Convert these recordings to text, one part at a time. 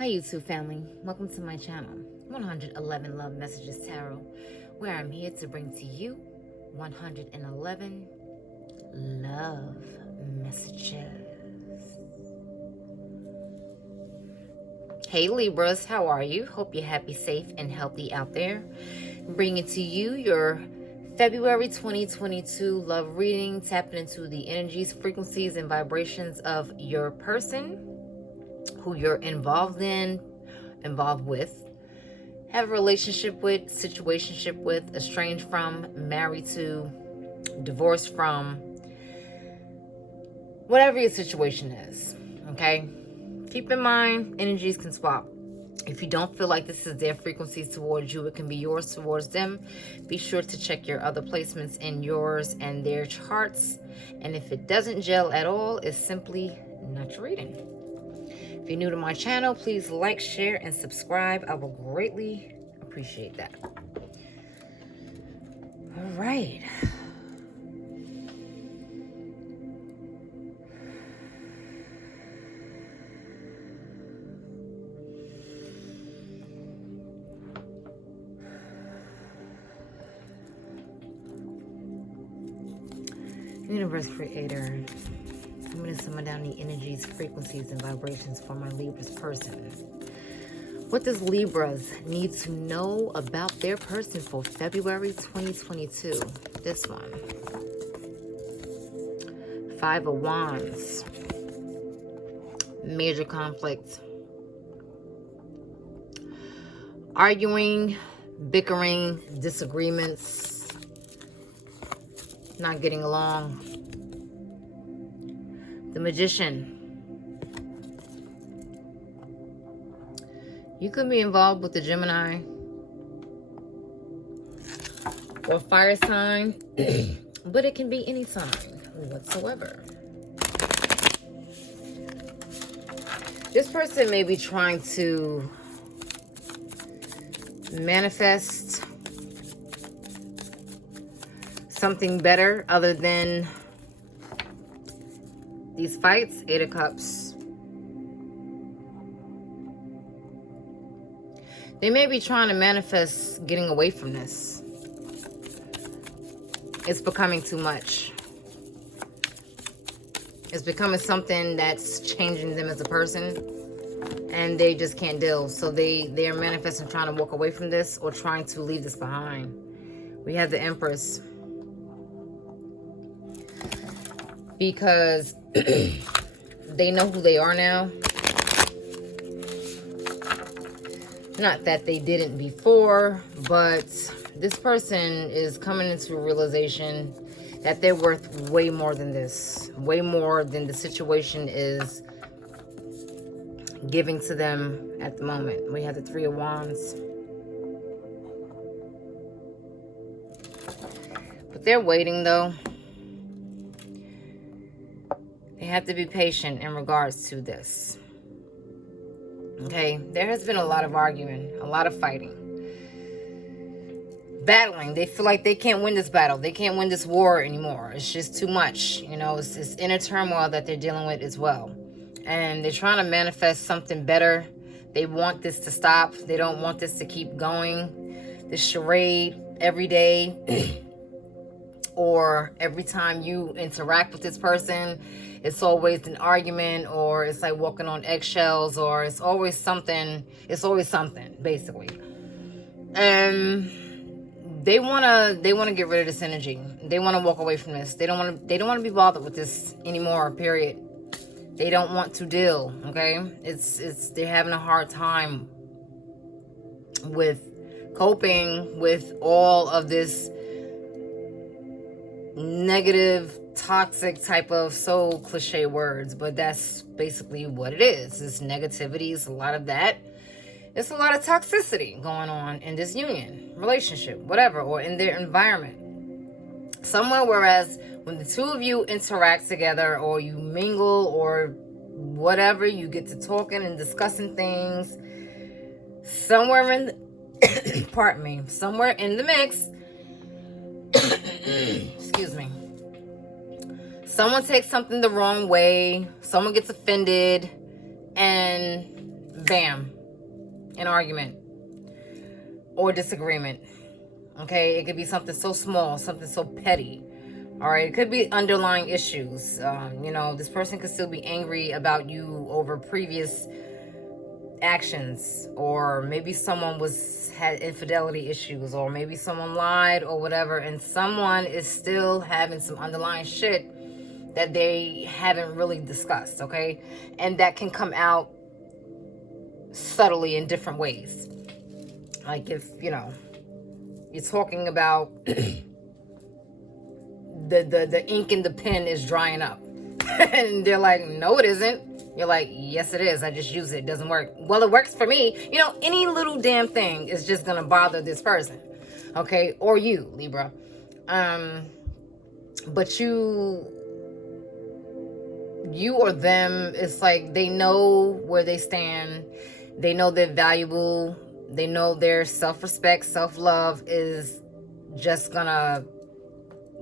Hi YouTube family, welcome to my channel 111 Love Messages Tarot, where I'm here to bring to you 111 love messages. Hey Libras, how are you? Hope you're happy, safe, and healthy out there. Bringing to you your February 2022 love reading, tapping into the energies, frequencies, and vibrations of your person, who you're involved with, have a relationship with, situationship with, estranged from, married to, divorced from, whatever your situation is, okay? Keep in mind, energies can swap. If you don't feel like this is their frequencies towards you, it can be yours towards them. Be sure to check your other placements in yours and their charts. And if it doesn't gel at all, it's simply not your reading. If you're new to my channel, please like, share, and subscribe. I will greatly appreciate that. All right. Universe Creator, I'm going to summon down the energies, frequencies, and vibrations for my Libra's person. What does Libras need to know about their person for February 2022? This one. 5 of Wands. Major conflict. Arguing, bickering, disagreements, not getting along. The Magician. You could be involved with the Gemini or fire sign, but it can be any sign whatsoever. This person may be trying to manifest something better other than these fights. 8 of Cups. They may be trying to manifest getting away from this. It's becoming too much. It's becoming something that's changing them as a person, and they just can't deal. So they're manifesting trying to walk away from this or trying to leave this behind. We have the Empress. Because they know who they are now. Not that they didn't before, but this person is coming into a realization that they're worth way more than this. Way more than the situation is giving to them at the moment. We have the 3 of Wands. But they're waiting though. They have to be patient in regards to this. Okay, there has been a lot of arguing, a lot of fighting. Battling. They feel like they can't win this battle. They can't win this war anymore. It's just too much. You know, it's this inner turmoil that they're dealing with as well. And they're trying to manifest something better. They want this to stop. They don't want this to keep going. This charade every day or every time you interact with this person, it's always an argument, or it's like walking on eggshells, or it's always something. It's always something, basically. And they wanna get rid of this energy. They wanna walk away from this. They don't wanna be bothered with this anymore. Period. They don't want to deal. Okay, they're having a hard time with coping with all of this negative, toxic type of, so cliche words, but that's basically what it is. It's negativity. It's a lot of that. It's a lot of toxicity going on in this union, relationship, whatever, or in their environment. Somewhere, whereas when the two of you interact together, or you mingle, or whatever, you get to talking and discussing things, somewhere in, pardon me, somewhere in the mix, excuse me, someone takes something the wrong way, someone gets offended, and bam, an argument or disagreement. Okay, it could be something so small, something so petty. All right, it could be underlying issues. You know, this person could still be angry about you over previous actions, or maybe someone had infidelity issues, or maybe someone lied or whatever, and someone is still having some underlying shit that they haven't really discussed. Okay, and that can come out subtly in different ways. Like if, you know, you're talking about the ink in the pen is drying up and they're like, no it isn't. You're like, yes it is, I just use it, it doesn't work. Well, it works for me. You know, any little damn thing is just gonna bother this person, okay, or you, Libra. But you or them, it's like they know where they stand, they know they're valuable, they know their self-respect, self-love is just gonna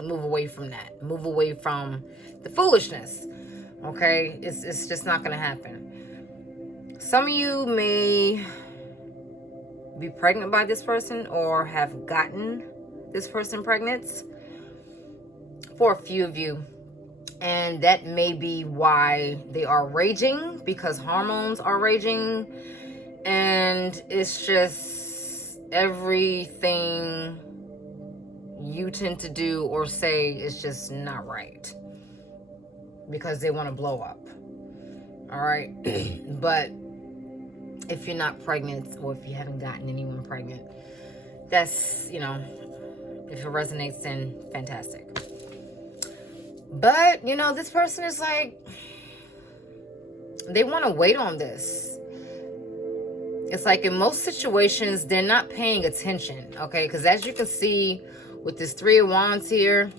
move away from that, move away from the foolishness. Okay, it's just not gonna happen. Some of you may be pregnant by this person or have gotten this person pregnant, for a few of you, and that may be why they are raging, because hormones are raging, and it's just everything you tend to do or say is just not right, because they want to blow up. All right. But if you're not pregnant, or if you haven't gotten anyone pregnant, that's, you know, if it resonates, then fantastic. But, you know, this person is like, they want to wait on this. It's like in most situations, they're not paying attention. Okay. Because as you can see with this Three of Wands here,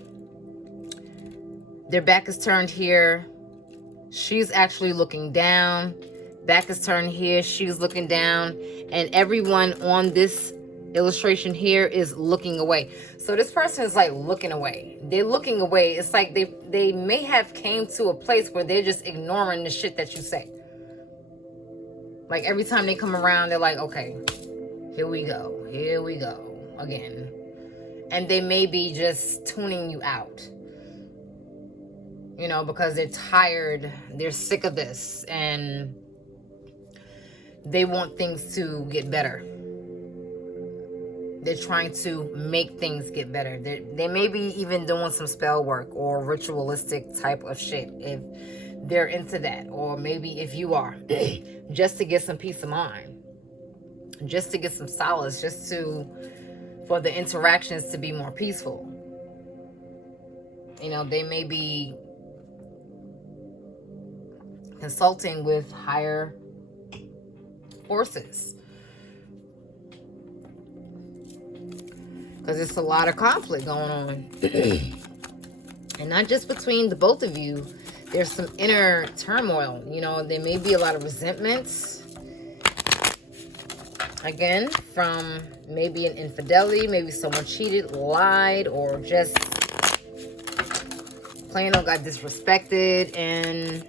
their back is turned here. She's actually looking down. Back is turned here. She's looking down. And everyone on this illustration here is looking away. So this person is like looking away. They're looking away. It's like they may have came to a place where they're just ignoring the shit that you say. Like every time they come around, they're like, okay, here we go again. And they may be just tuning you out. You know, because they're tired, they're sick of this, and they want things to get better. They're trying to make things get better. They may be even doing some spell work or ritualistic type of shit if they're into that, or maybe if you are, just to get some peace of mind, just to get some solace, for the interactions to be more peaceful. You know, they may be consulting with higher forces, because it's a lot of conflict going on. And not just between the both of you, there's some inner turmoil. You know, there may be a lot of resentment, again, from maybe an infidelity, maybe someone cheated, lied, or just plain old got disrespected. And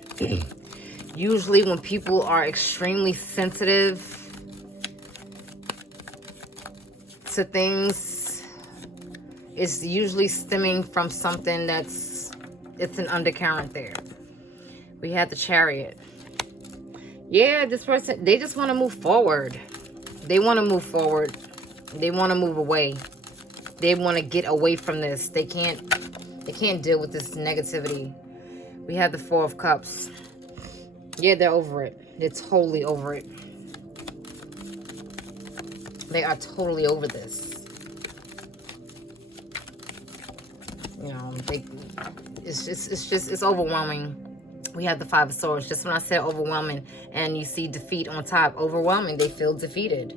usually when people are extremely sensitive to things, it's usually stemming from something it's an undercurrent there. We had the Chariot. Yeah, this person, they just want to move forward. They want to move forward. They want to move away. They want to get away from this. They can't deal with this negativity. We have the Four of Cups. Yeah, they're over it. They're totally over it. They are totally over this. You know, it's overwhelming. We have the Five of Swords. Just when I said overwhelming and you see defeat on top, overwhelming, they feel defeated.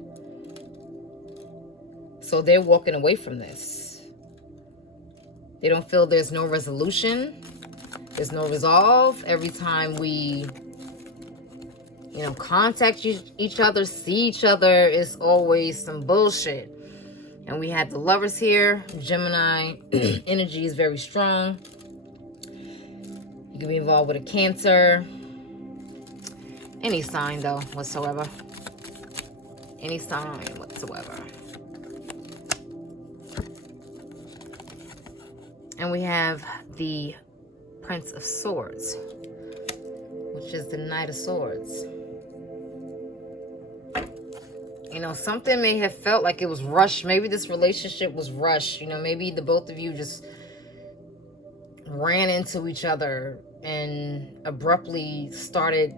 So they're walking away from this. They don't feel there's no resolution. There's no resolve. Every time we, you know, contact each other, see each other, it's always some bullshit. And we have the Lovers here. Gemini energy is very strong. You can be involved with a Cancer. Any sign, though, whatsoever. any sign whatsoever. And we have the Prince of Swords, which is the Knight of Swords. You know, something may have felt like it was rushed. Maybe this relationship was rushed. You know, maybe the both of you just ran into each other and abruptly started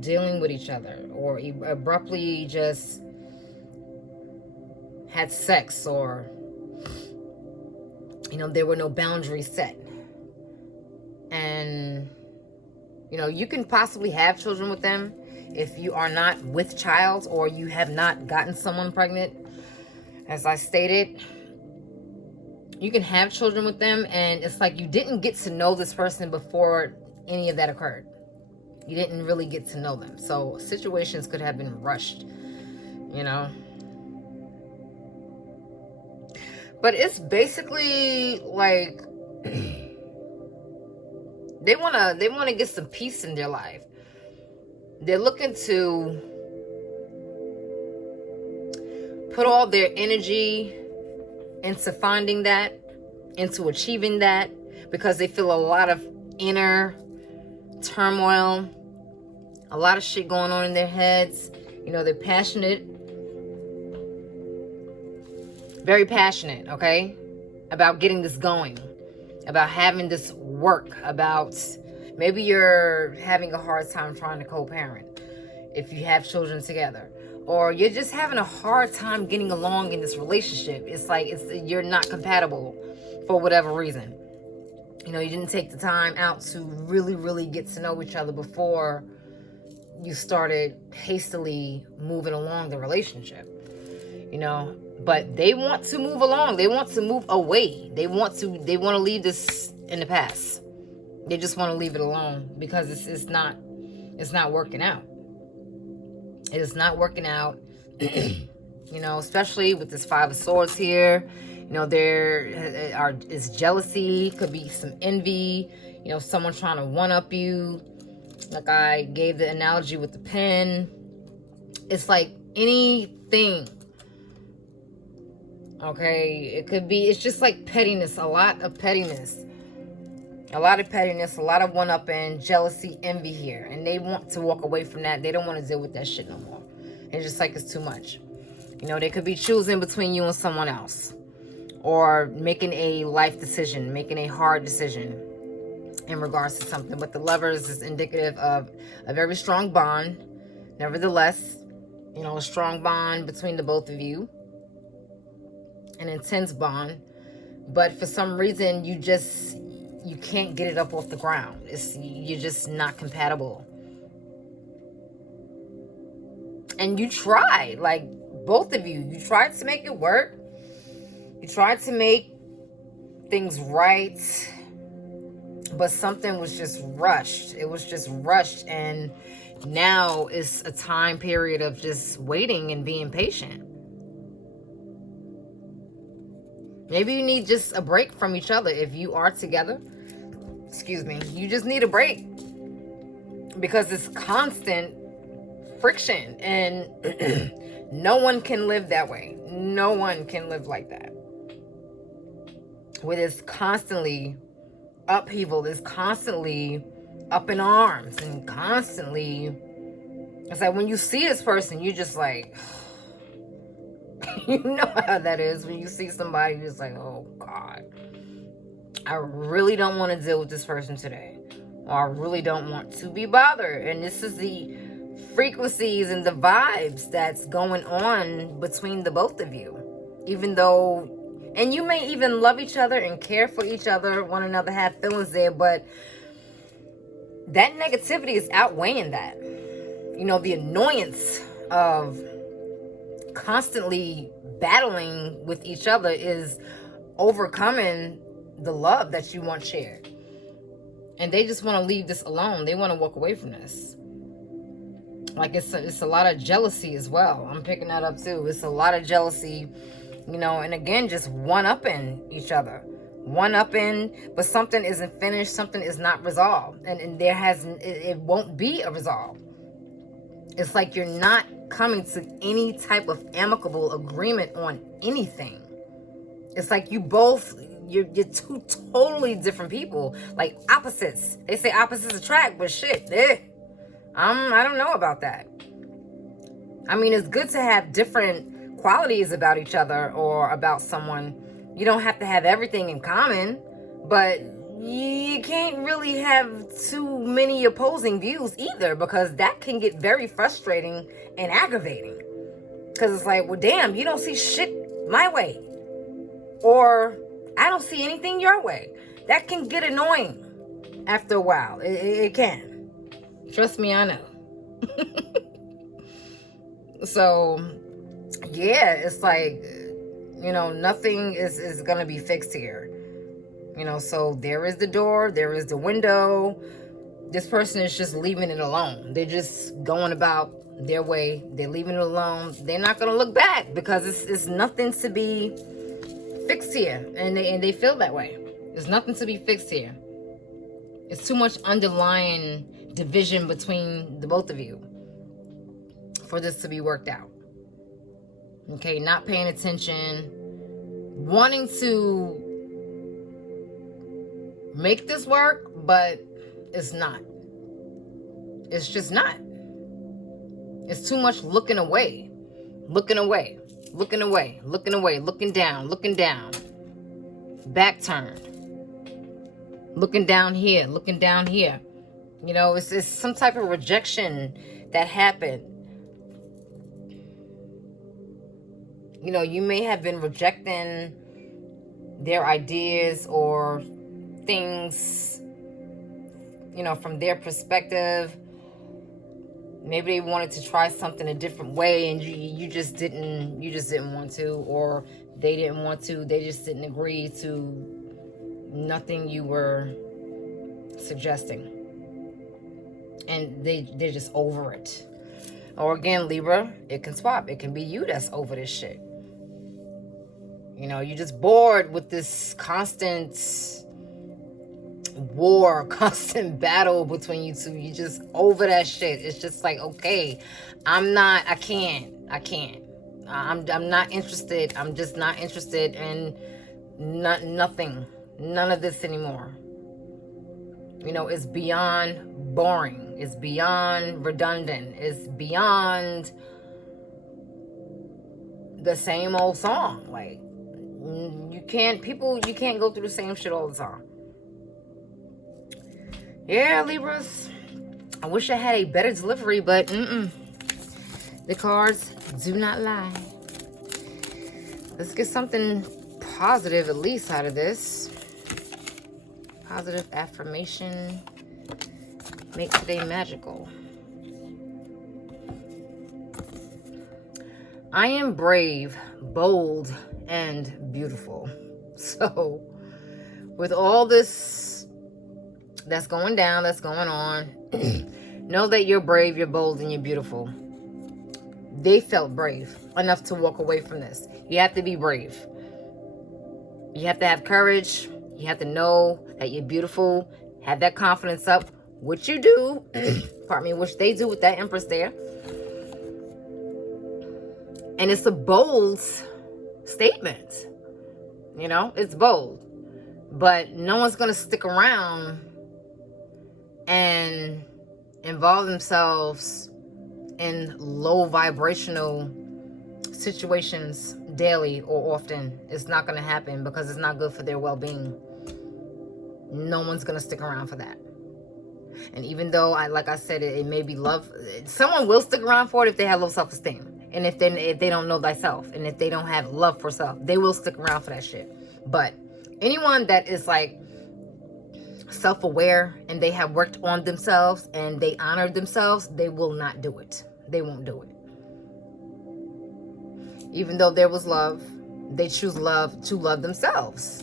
dealing with each other, or abruptly just had sex, or, you know, there were no boundaries set. And, you know, you can possibly have children with them if you are not with child, or you have not gotten someone pregnant. As I stated, you can have children with them, and it's like you didn't get to know this person before any of that occurred. You didn't really get to know them. So situations could have been rushed, you know. But it's basically like they wanna get some peace in their life. They're looking to put all their energy into finding that, into achieving that, because they feel a lot of inner turmoil, a lot of shit going on in their heads. You know, they're passionate, very passionate, okay, about getting this going, about having this work, about maybe you're having a hard time trying to co-parent if you have children together, or you're just having a hard time getting along in this relationship. It's like you're not compatible for whatever reason. You know, you didn't take the time out to really get to know each other before you started hastily moving along the relationship. You know, but they want to move along. They want to move away. They want to leave this in the past. They just want to leave it alone because it's not working out. It is not working out. You know, especially with this Five of Swords here. You know, there is jealousy, could be some envy, you know, someone trying to one-up you. Like I gave the analogy with the pen. It's like anything. Okay, it could be, it's just like pettiness, a lot of pettiness. A lot of pettiness, a lot of one-upping, jealousy, envy here. And they want to walk away from that. They don't want to deal with that shit no more. It's just like it's too much. You know, they could be choosing between you and someone else. Or making a life decision, making a hard decision in regards to something. But the Lovers is indicative of a very strong bond. Nevertheless, you know, a strong bond between the both of you. An intense bond. But for some reason, you can't get it up off the ground. You're just not compatible. And you tried, like both of you tried to make it work. You tried to make things right, but something was just rushed. It was just rushed, and now it's a time period of just waiting and being patient. Maybe you need just a break from each other if you are together. Excuse me. You just need a break because it's constant friction, and no one can live that way. No one can live like that. Where there's constantly upheaval, there's constantly up in arms, and constantly, it's like when you see this person, you're just like, you know how that is when you see somebody who's like, oh God, I really don't want to deal with this person today, or I really don't want to be bothered. And this is the frequencies and the vibes that's going on between the both of you. Even though, and you may even love each other and care for each other, one another, have feelings there, but that negativity is outweighing that. You know, the annoyance of constantly battling with each other is overcoming the love that you want shared. And they just want to leave this alone. They want to walk away from this. Like it's a lot of jealousy as well. I'm picking that up too. It's a lot of jealousy, you know, and again, just one-upping each other. One-upping, but something isn't finished, something is not resolved. And it won't be a resolve. It's like you're not coming to any type of amicable agreement on anything. It's like you're two totally different people, like opposites. They say opposites attract, but shit, I don't know about that. I mean, it's good to have different qualities about each other or about someone. You don't have to have everything in common, but you can't really have too many opposing views either, because that can get very frustrating and aggravating. Because it's like, well, damn, you don't see shit my way, or I don't see anything your way. That can get annoying after a while. It can. Trust me, I know. So, yeah, it's like, nothing is going to be fixed here. So there is the door, there is the window. This person is just leaving it alone. They're just going about their way. They're leaving it alone. They're not going to look back, because it's nothing to be fixed here. And they feel that way. There's nothing to be fixed here. It's too much underlying division between the both of you for this to be worked out. Okay, not paying attention, wanting to make this work, but it's not. It's just not. It's too much looking away, looking away, looking away, looking away, looking down, back turned, looking down here, looking down here. It's some type of rejection that happened. You may have been rejecting their ideas or things, from their perspective. Maybe they wanted to try something a different way, and you just didn't want to, or they didn't want to. They just didn't agree to nothing you were suggesting, and they're just over it. Or again, Libra, it can swap. It can be you that's over this shit. You're just bored with this constant war, constant battle between you two. You just over that shit. It's just like, okay, I'm not interested. I'm just not interested in nothing, none of this anymore. It's beyond boring. It's beyond redundant. It's beyond the same old song. Like, you can't go through the same shit all the time. Yeah, Libras, I wish I had a better delivery, but the cards do not lie. Let's get something positive at least out of this. Positive affirmation. Make today magical. I am brave, bold, and beautiful. So, with all this that's going down, that's going on, know that you're brave, you're bold, and you're beautiful. They felt brave enough to walk away from this. You have to be brave. You have to have courage. You have to know that you're beautiful. Have that confidence up, which you do. Pardon me, which they do with that Empress there. And it's a bold statement. It's bold. But no one's going to stick around and involve themselves in low vibrational situations daily or often. It's not going to happen, because it's not good for their well-being. No one's going to stick around for that. And even though, like I said, it may be love, someone will stick around for it if they have low self-esteem. And if they don't know thyself, and if they don't have love for self, they will stick around for that shit. But anyone that is like self-aware and they have worked on themselves and they honor themselves, they will not do it. They won't do it. Even though there was love, they choose love to love themselves.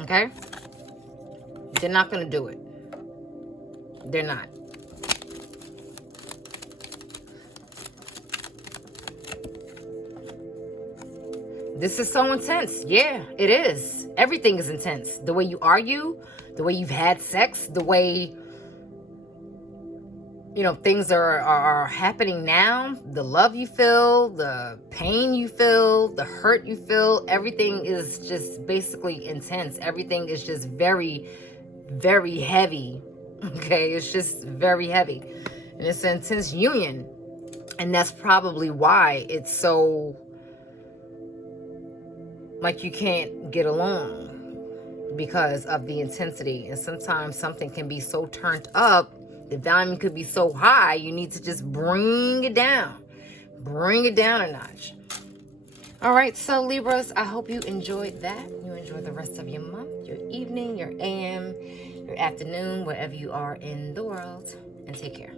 Okay? They're not going to do it. They're not. This is so intense. Yeah, it is. Everything is intense. The way you argue, the way you've had sex, the way, things are happening now. The love you feel, the pain you feel, the hurt you feel, everything is just basically intense. Everything is just very, very heavy. Okay, it's just very heavy. And it's an intense union. And that's probably why it's so, like, you can't get along, because of the intensity. And sometimes something can be so turned up, the volume could be so high, you need to just bring it down a notch. All right, so Libras, I hope you enjoyed that. You enjoy the rest of your month, your evening, your AM, your afternoon, wherever you are in the world, and take care.